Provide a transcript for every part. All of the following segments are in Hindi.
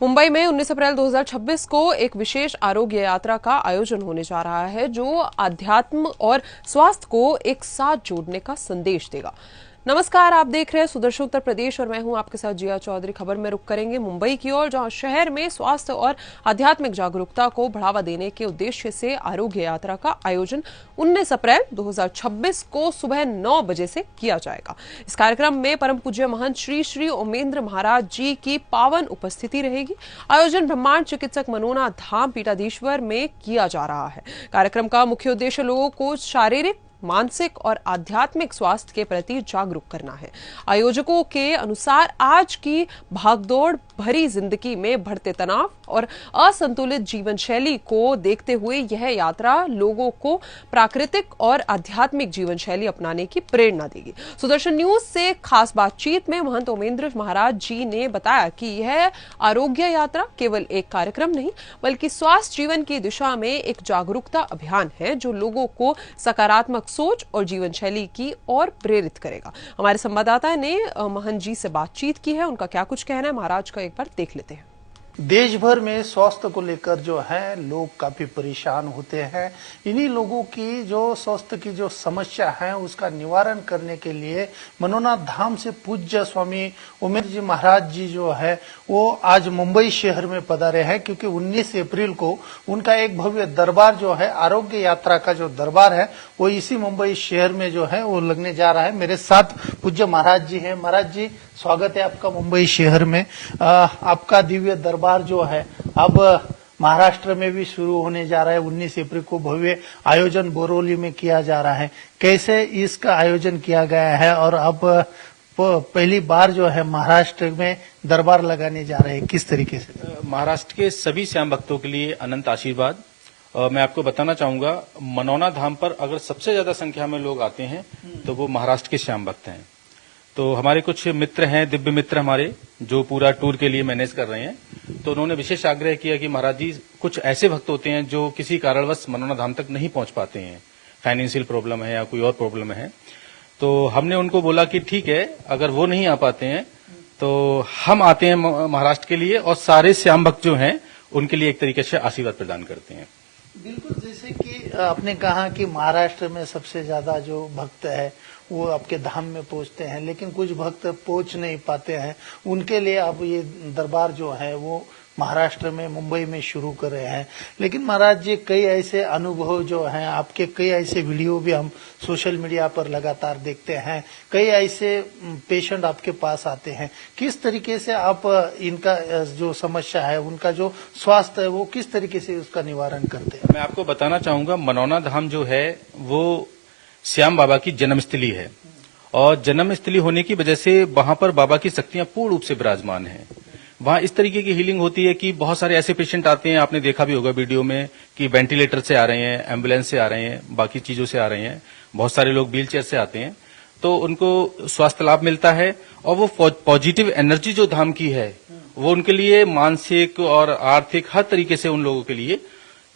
मुंबई में 19 अप्रैल 2026 को एक विशेष आरोग्य यात्रा का आयोजन होने जा रहा है जो अध्यात्म और स्वास्थ्य को एक साथ जोड़ने का संदेश देगा। नमस्कार, आप देख रहे हैं सुदर्शन उत्तर प्रदेश और मैं हूं आपके साथ जिया चौधरी। खबर में रुक करेंगे मुंबई की ओर, जहां शहर में स्वास्थ्य और आध्यात्मिक जागरूकता को बढ़ावा देने के उद्देश्य से आरोग्य यात्रा का आयोजन 19 अप्रैल 2026 को सुबह 9 बजे से किया जाएगा। इस कार्यक्रम में परम पूज्य महंत श्री श्री ओमेंद्र महाराज जी की पावन उपस्थिति रहेगी। आयोजन ब्रह्मांड चिकित्सक मनोना धाम पीठाधीश्वर में किया जा रहा है। कार्यक्रम का मुख्य उद्देश्य लोगों को शारीरिक, मानसिक और आध्यात्मिक स्वास्थ्य के प्रति जागरूक करना है। आयोजकों के अनुसार आज की भागदौड़ भरी जिंदगी में बढ़ते तनाव और असंतुलित जीवन शैली को देखते हुए यह यात्रा लोगों को प्राकृतिक और आध्यात्मिक जीवन शैली अपनाने की प्रेरणा देगी। सुदर्शन न्यूज से खास बातचीत में महंत ओमेंद्र महाराज जी ने बताया कि यह आरोग्य यात्रा केवल एक कार्यक्रम नहीं बल्कि स्वास्थ्य जीवन की दिशा में एक जागरूकता अभियान है जो लोगों को सकारात्मक सोच और जीवन शैली की ओर प्रेरित करेगा। हमारे संवाददाता ने महंत जी से बातचीत की है, उनका क्या कुछ कहना है महाराज का एक बार देख लेते हैं। देश भर में स्वास्थ्य को लेकर जो है लोग काफी परेशान होते हैं। इन्हीं लोगों की जो स्वास्थ्य की जो समस्या है उसका निवारण करने के लिए मनोना धाम से पूज्य स्वामी ओमेंद्र जी महाराज जी जो है वो आज मुंबई शहर में पधारे हैं, क्योंकि 19 अप्रैल को उनका एक भव्य दरबार जो है, आरोग्य यात्रा का जो दरबार है वो इसी मुंबई शहर में जो है वो लगने जा रहा है। मेरे साथ पूज्य महाराज जी हैं। महाराज जी, स्वागत है आपका मुंबई शहर में। आपका दिव्य दरबार जो है अब महाराष्ट्र में भी शुरू होने जा रहा है। 19 अप्रैल को भव्य आयोजन बोरोली में किया जा रहा है। कैसे इसका आयोजन किया गया है और अब पहली बार जो है महाराष्ट्र में दरबार लगाने जा रहे हैं, किस तरीके से? महाराष्ट्र के सभी श्याम भक्तों के लिए अनंत आशीर्वाद। मैं आपको बताना चाहूंगा, मनोना धाम पर अगर सबसे ज्यादा संख्या में लोग आते हैं तो वो महाराष्ट्र के श्याम भक्त हैं। तो हमारे कुछ मित्र हैं, दिव्य मित्र हमारे, जो पूरा टूर के लिए मैनेज कर रहे हैं। तो उन्होंने विशेष आग्रह किया कि महाराज जी, कुछ ऐसे भक्त होते हैं जो किसी कारणवश मनोना धाम तक नहीं पहुंच पाते हैं, फाइनेंशियल प्रॉब्लम है या कोई और प्रॉब्लम है। तो हमने उनको बोला कि ठीक है, अगर वो नहीं आ पाते हैं तो हम आते हैं महाराष्ट्र के लिए और सारे श्याम भक्त जो हैं उनके लिए एक तरीके से आशीर्वाद प्रदान करते हैं। बिल्कुल, जैसे कि आपने कहा कि महाराष्ट्र में सबसे ज्यादा जो भक्त है वो आपके धाम में पहुंचते हैं, लेकिन कुछ भक्त पहुंच नहीं पाते हैं। उनके लिए आप ये दरबार जो है वो महाराष्ट्र में, मुंबई में शुरू कर रहे हैं। लेकिन महाराज जी, कई ऐसे अनुभव जो हैं आपके, कई ऐसे वीडियो भी हम सोशल मीडिया पर लगातार देखते हैं, कई ऐसे पेशेंट आपके पास आते हैं। किस तरीके से आप इनका जो समस्या है, उनका जो स्वास्थ्य है, वो किस तरीके से उसका निवारण करते हैं? मैं आपको बताना चाहूंगा, मनोना धाम जो है वो श्याम बाबा की जन्मस्थली है और जन्मस्थली होने की वजह से वहां पर बाबा की शक्तियां पूर्ण रूप से विराजमान हैं। वहां इस तरीके की हीलिंग होती है कि बहुत सारे ऐसे पेशेंट आते हैं, आपने देखा भी होगा वीडियो में, कि वेंटिलेटर से आ रहे हैं, एम्बुलेंस से आ रहे हैं, बाकी चीजों से आ रहे हैं। बहुत सारे लोग व्हील चेयर से आते हैं, तो उनको स्वास्थ्य लाभ मिलता है और वो पॉजिटिव एनर्जी जो धाम की है वो उनके लिए मानसिक और आर्थिक हर तरीके से उन लोगों के लिए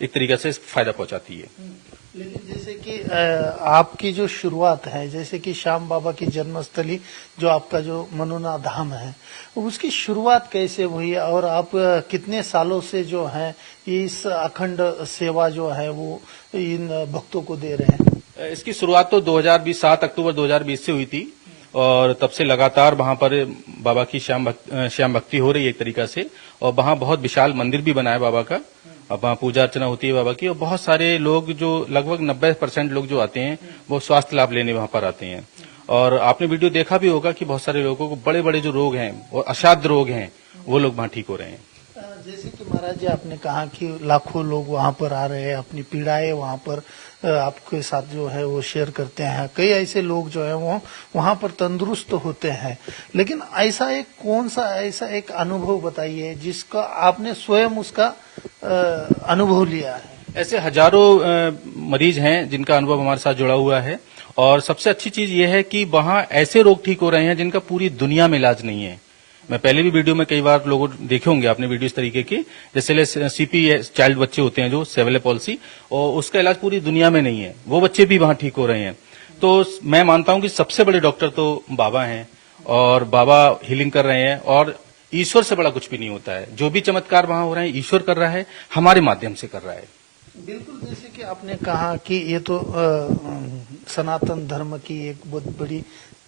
एक तरीके से फायदा पहुंचाती है। लेकिन जैसे कि आपकी जो शुरुआत है, जैसे कि श्याम बाबा की जन्मस्थली जो आपका जो मनोना धाम है, उसकी शुरुआत कैसे हुई और आप कितने सालों से जो है इस अखंड सेवा जो है वो इन भक्तों को दे रहे हैं? इसकी शुरुआत तो 2020 7 अक्टूबर 2020 से हुई थी और तब से लगातार वहां पर बाबा की श्याम भक्ति हो रही है एक तरीका से। और वहां बहुत विशाल मंदिर भी बना है बाबा का, अब वहाँ पूजा अर्चना होती है बाबा की। और बहुत सारे लोग, जो लगभग 90% लोग जो आते हैं वो स्वास्थ्य लाभ लेने वहां पर आते हैं। और आपने वीडियो देखा भी होगा कि बहुत सारे लोगों को बड़े बड़े जो रोग हैं और असाध्य रोग हैं वो लोग वहां ठीक हो रहे हैं। जैसे कि महाराज जी, आपने कहा कि लाखों लोग वहां पर आ रहे हैं, अपनी पीड़ाएं वहां पर आपके साथ जो है वो शेयर करते हैं। कई ऐसे लोग जो है वो वहां पर तंदुरुस्त होते हैं। लेकिन ऐसा एक कौन सा ऐसा एक अनुभव बताइए जिसका आपने स्वयं उसका अनुभव लिया है? ऐसे हजारों मरीज हैं जिनका अनुभव हमारे साथ जुड़ा हुआ है। और सबसे अच्छी चीज ये है कि वहां ऐसे रोग ठीक हो रहे हैं जिनका पूरी दुनिया में इलाज नहीं है। मैं पहले भी वीडियो में कई बार लोगों देखे होंगे आपने वीडियो इस तरीके की, जैसे सीपी चाइल्ड बच्चे होते हैं जो सेवेले पॉलिसी, और उसका इलाज पूरी दुनिया में नहीं है, वो बच्चे भी वहां ठीक हो रहे हैं। तो मैं मानता हूं कि सबसे बड़े डॉक्टर तो बाबा हैं और बाबा हीलिंग कर रहे हैं। और ईश्वर से बड़ा कुछ भी नहीं होता है। जो भी चमत्कार वहां हो रहे हैं ईश्वर कर रहा है, हमारे माध्यम से कर रहा है। बिल्कुल, जैसे कि आपने कहा कि ये तो सनातन धर्म की एक बहुत बड़ी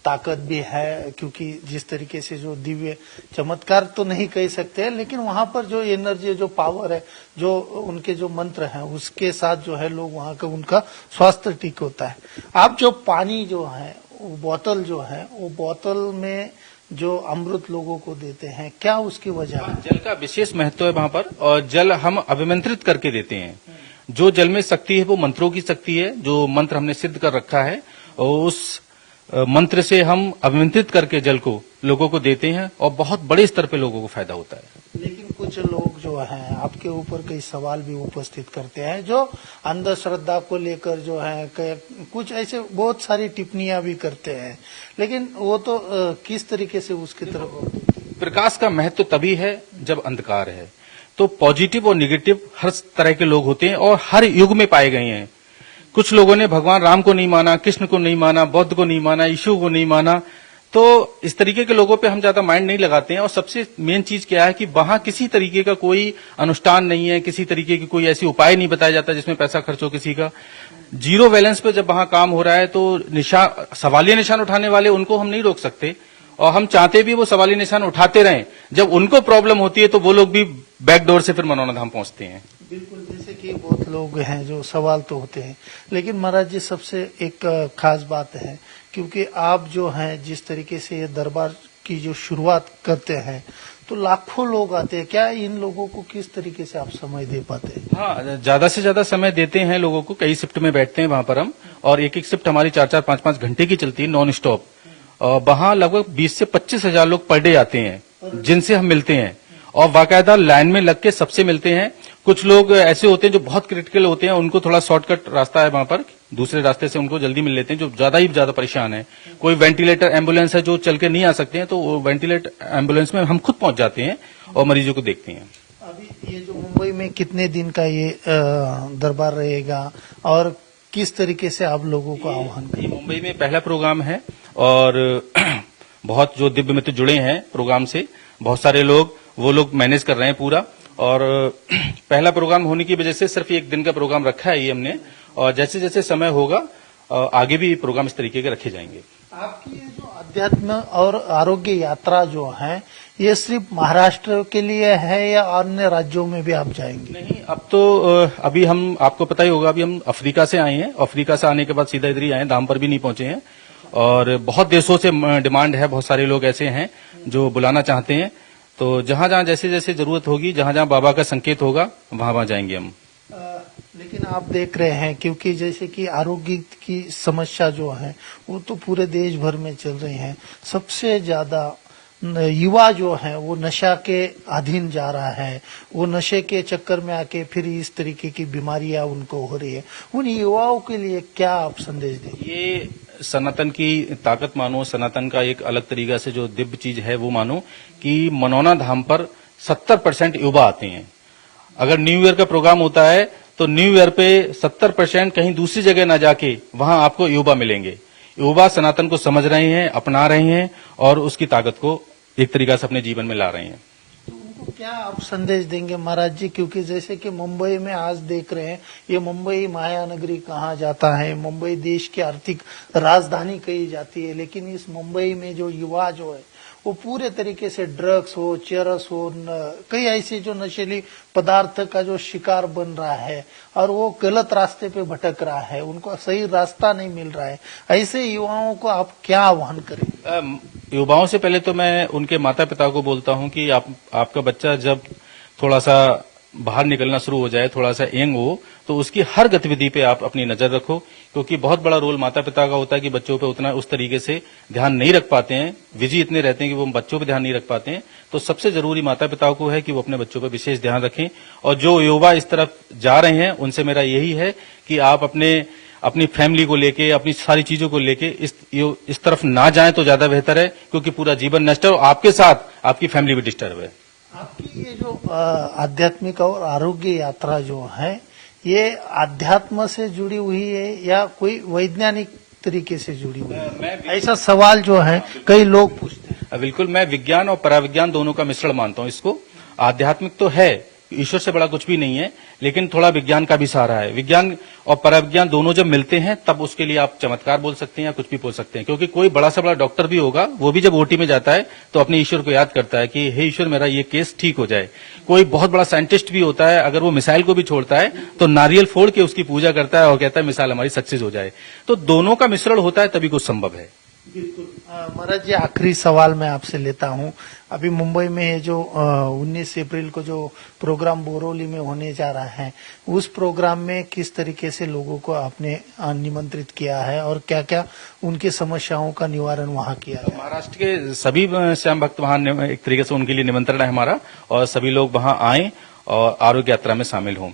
ताकत भी है, क्योंकि जिस तरीके से जो दिव्य चमत्कार तो नहीं कह सकते, लेकिन वहां पर जो एनर्जी, जो पावर है, जो उनके जो मंत्र हैं, उसके साथ जो है लोग वहां का उनका स्वास्थ्य ठीक होता है। आप जो पानी जो है, वो बोतल जो है, वो बोतल में जो अमृत लोगों को देते हैं, क्या उसकी वजह है? जल का विशेष महत्व है वहां पर, और जल हम अभिमंत्रित करके देते हैं। जो जल में शक्ति है वो मंत्रों की शक्ति है, जो मंत्र हमने सिद्ध कर रखा है, और उस मंत्र से हम अभिमंत्रित करके जल को लोगों को देते हैं, और बहुत बड़े स्तर पे लोगों को फायदा होता है। लेकिन कुछ लोग जो हैं आपके ऊपर कई सवाल भी उपस्थित करते हैं, जो अंधश्रद्धा को लेकर जो है कुछ ऐसे बहुत सारी टिप्पणियां भी करते हैं, लेकिन वो तो किस तरीके से उसकी तरफ? प्रकाश का महत्व तभी है जब अंधकार है। तो पॉजिटिव और निगेटिव हर तरह के लोग होते हैं और हर युग में पाए गए हैं। कुछ लोगों ने भगवान राम को नहीं माना, कृष्ण को नहीं माना, बौद्ध को नहीं माना, यीशु को नहीं माना। तो इस तरीके के लोगों पे हम ज्यादा माइंड नहीं लगाते हैं। और सबसे मेन चीज क्या है कि वहां किसी तरीके का कोई अनुष्ठान नहीं है, किसी तरीके की कोई ऐसी उपाय नहीं बताया जाता जिसमें पैसा खर्च हो किसी का। जीरो बैलेंस पे जब वहां काम हो रहा है तो सवालिया निशान उठाने वाले उनको हम नहीं रोक सकते, और हम चाहते भी वो सवालिया निशान उठाते रहें। जब उनको प्रॉब्लम होती है तो वो लोग भी बैकडोर से फिर मनोना धाम पहुंचते हैं। बिल्कुल, जैसे कि बहुत लोग हैं जो सवाल तो होते हैं, लेकिन महाराज जी सबसे एक खास बात है, क्योंकि आप जो हैं जिस तरीके से ये दरबार की जो शुरुआत करते हैं तो लाखों लोग आते हैं, क्या इन लोगों को किस तरीके से आप समय दे पाते हैं? हाँ, ज्यादा से ज्यादा समय देते हैं लोगों को। कई शिफ्ट में बैठते हैं वहां पर हम, और एक एक शिफ्ट हमारी 4-4, 5-5 घंटे की चलती है, नॉन स्टॉप। वहां लगभग 20 से 25 हजार लोग पर डे आते हैं जिनसे हम मिलते हैं, और बाकायदा लाइन में लग के सबसे मिलते हैं। कुछ लोग ऐसे होते हैं जो बहुत क्रिटिकल होते हैं, उनको थोड़ा शॉर्टकट रास्ता है वहां पर, दूसरे रास्ते से उनको जल्दी मिल लेते हैं। जो ज्यादा परेशान है, कोई वेंटिलेटर एम्बुलेंस है जो चल के नहीं आ सकते हैं, तो वो वेंटिलेटर एम्बुलेंस में हम खुद पहुंच जाते हैं और मरीजों को देखते हैं। अभी ये जो मुंबई में कितने दिन का ये दरबार रहेगा और किस तरीके से आप लोगों को आह्वान करें? मुंबई में पहला प्रोग्राम है, और बहुत जो दिव्य मित्र जुड़े हैं प्रोग्राम से, बहुत सारे लोग वो लोग मैनेज कर रहे हैं पूरा। और पहला प्रोग्राम होने की वजह से सिर्फ एक दिन का प्रोग्राम रखा है ये हमने, और जैसे जैसे समय होगा आगे भी प्रोग्राम इस तरीके के रखे जाएंगे। आपकी ये जो अध्यात्म और आरोग्य यात्रा जो है, ये सिर्फ महाराष्ट्र के लिए है या अन्य राज्यों में भी आप जाएंगे? नहीं, अब तो अभी हम, आपको पता ही होगा, अभी हम अफ्रीका से आए हैं। अफ्रीका से आने के बाद सीधा इधर ही आए, धाम पर भी नहीं पहुंचे हैं। और बहुत देशों से डिमांड है, बहुत सारे लोग ऐसे हैं जो बुलाना चाहते हैं। तो जहां जहां जैसे जैसे जरूरत होगी, जहां जहां बाबा का संकेत होगा, वहां वहां जाएंगे हम। लेकिन आप देख रहे हैं, क्योंकि जैसे कि आरोग्य की समस्या जो है वो तो पूरे देश भर में चल रही है, सबसे ज्यादा युवा जो है वो नशा के अधीन जा रहा है, वो नशे के चक्कर में आके फिर इस तरीके की बीमारियां उनको हो रही है। उन युवाओं के लिए क्या आप संदेश देंगे? ये सनातन की ताकत मानो, सनातन का एक अलग तरीका से जो दिव्य चीज है वो मानो कि मनोना धाम पर 70% युवा आते हैं। अगर न्यू ईयर का प्रोग्राम होता है तो न्यू ईयर पे 70% कहीं दूसरी जगह ना जाके वहां आपको युवा मिलेंगे। युवा सनातन को समझ रहे हैं, अपना रहे हैं, और उसकी ताकत को एक तरीका से अपने जीवन में ला रहे हैं। तो क्या आप संदेश देंगे महाराज जी? क्योंकि जैसे कि मुंबई में आज देख रहे हैं, ये मुंबई माया नगरी कहा जाता है, मुंबई देश की आर्थिक राजधानी कही जाती है, लेकिन इस मुंबई में जो युवा जो है वो पूरे तरीके से ड्रग्स हो, चरस हो, कई ऐसे जो नशीली पदार्थ का जो शिकार बन रहा है, और वो गलत रास्ते पे भटक रहा है, उनको सही रास्ता नहीं मिल रहा है। ऐसे युवाओं को आप क्या आह्वान करें? युवाओं से पहले तो मैं उनके माता पिता को बोलता हूं कि आपका बच्चा जब थोड़ा सा बाहर निकलना शुरू हो जाए, थोड़ा सा यंग हो, तो उसकी हर गतिविधि पे आप अपनी नजर रखो, क्योंकि बहुत बड़ा रोल माता पिता का होता है कि बच्चों पे उतना उस तरीके से ध्यान नहीं रख पाते हैं, बिजी इतने रहते हैं कि वो बच्चों पे ध्यान नहीं रख पाते हैं। तो सबसे जरूरी माता पिता को है कि वो अपने बच्चों पे विशेष ध्यान रखें। और जो युवा इस तरफ जा रहे हैं उनसे मेरा यही है कि आप अपनी फैमिली को लेके, अपनी सारी चीजों को लेके इस तरफ ना जाएं तो ज्यादा बेहतर है, क्योंकि पूरा जीवन नष्ट है और आपके साथ आपकी फैमिली भी डिस्टर्ब है। आपकी ये जो आध्यात्मिक और आरोग्य यात्रा जो है, ये आध्यात्म से जुड़ी हुई है या कोई वैज्ञानिक तरीके से जुड़ी हुई है? ऐसा सवाल जो है कई लोग पूछते हैं। बिल्कुल, मैं विज्ञान और पराविज्ञान दोनों का मिश्रण मानता हूं इसको। आध्यात्मिक तो है, ईश्वर से बड़ा कुछ भी नहीं है, लेकिन थोड़ा विज्ञान का भी सहारा है। विज्ञान और पराविज्ञान दोनों जब मिलते हैं तब उसके लिए आप चमत्कार बोल सकते हैं या कुछ भी बोल सकते हैं। क्योंकि कोई बड़ा से बड़ा डॉक्टर भी होगा, वो भी जब ओटी में जाता है तो अपने ईश्वर को याद करता है कि हे ईश्वर, मेरा ये केस ठीक हो जाए। कोई बहुत बड़ा साइंटिस्ट भी होता है, अगर वो मिसाइल को भी छोड़ता है तो नारियल फोड़ के उसकी पूजा करता है और कहता है मिसाइल हमारी सक्सेस हो जाए। तो दोनों का मिश्रण होता है तभी कुछ संभव है। बिल्कुल। महाराज जी, आखिरी सवाल मैं आपसे लेता हूं। अभी मुंबई में जो 19 अप्रैल को जो प्रोग्राम बोरोली में होने जा रहा है, उस प्रोग्राम में किस तरीके से लोगों को आपने निमंत्रित किया है और क्या क्या उनकी समस्याओं का निवारण वहां किया है? महाराष्ट्र के सभी श्याम भक्त वहां एक तरीके से उनके लिए निमंत्रण है हमारा, और सभी लोग वहां आए और आरोग्य यात्रा में शामिल हों।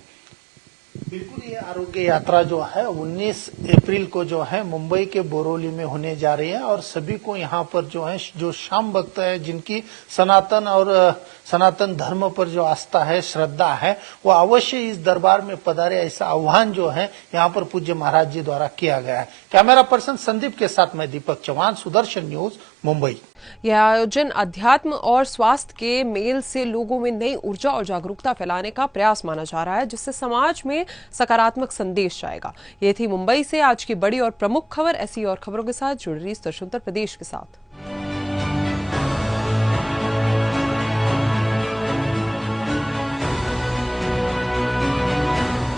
बिल्कुल, ये आरोग्य यात्रा जो है 19 अप्रैल को जो है मुंबई के बोरोली में होने जा रही है और सभी को यहाँ पर जो है, जो श्याम भक्त है, जिनकी सनातन और सनातन धर्म पर जो आस्था है, श्रद्धा है, वो अवश्य इस दरबार में पधारे, ऐसा आह्वान जो है यहाँ पर पूज्य महाराज जी द्वारा किया गया है। कैमरा पर्सन संदीप के साथ मैं दीपक चौहान, सुदर्शन न्यूज, मुंबई। यह आयोजन अध्यात्म और स्वास्थ्य के मेल से लोगों में नई ऊर्जा और जागरूकता फैलाने का प्रयास माना जा रहा है, जिससे समाज में सकारात्मक संदेश जाएगा। ये थी मुंबई से आज की बड़ी और प्रमुख खबर। ऐसी और खबरों के साथ जुड़ रही उत्तर प्रदेश के साथ।